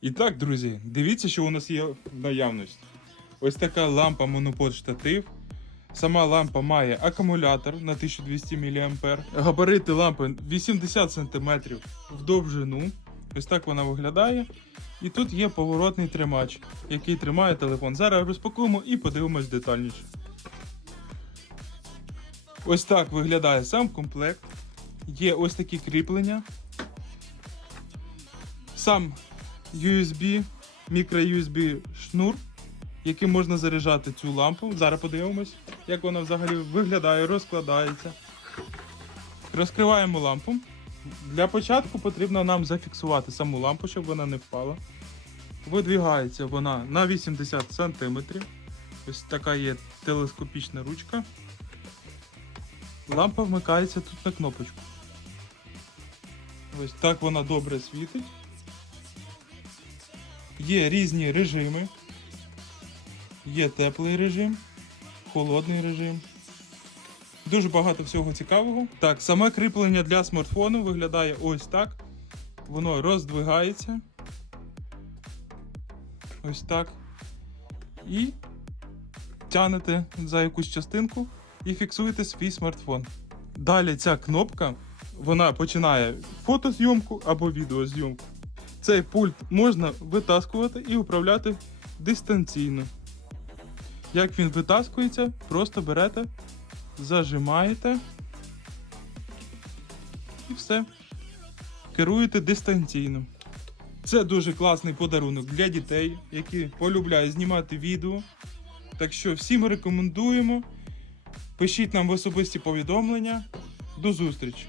І так, друзі, дивіться, що у нас є в наявності. Ось така лампа монопод штатив. Сама лампа має акумулятор на 1200 мА. Габарити лампи 80 см в довжину. Ось так вона виглядає. І тут є поворотний тримач, який тримає телефон. Зараз розпакуємо і подивимось детальніше. Ось так виглядає сам комплект. Є ось такі кріплення. Сам USB, мікро-USB шнур, яким можна заряджати цю лампу. Зараз подивимось, як вона взагалі виглядає, розкладається. Розкриваємо лампу. Для початку потрібно нам зафіксувати саму лампу, щоб вона не впала. Видвігається вона на 80 см. Ось така є телескопічна ручка. Лампа вмикається тут на кнопочку. Ось так вона добре світить. Є різні режими. Є теплий режим, холодний режим. Дуже багато всього цікавого. Так, саме кріплення для смартфону виглядає ось так. Воно роздвигається. Ось так. І тянете за якусь частинку і фіксуєте свій смартфон. Далі ця кнопка вона починає фотозйомку або відеозйомку. Цей пульт можна витаскувати і управляти дистанційно. Як він витаскується, просто берете, зажимаєте і все. Керуєте дистанційно. Це дуже класний подарунок для дітей, які полюбляють знімати відео. Так що всім рекомендуємо. Пишіть нам в особисті повідомлення. До зустрічі!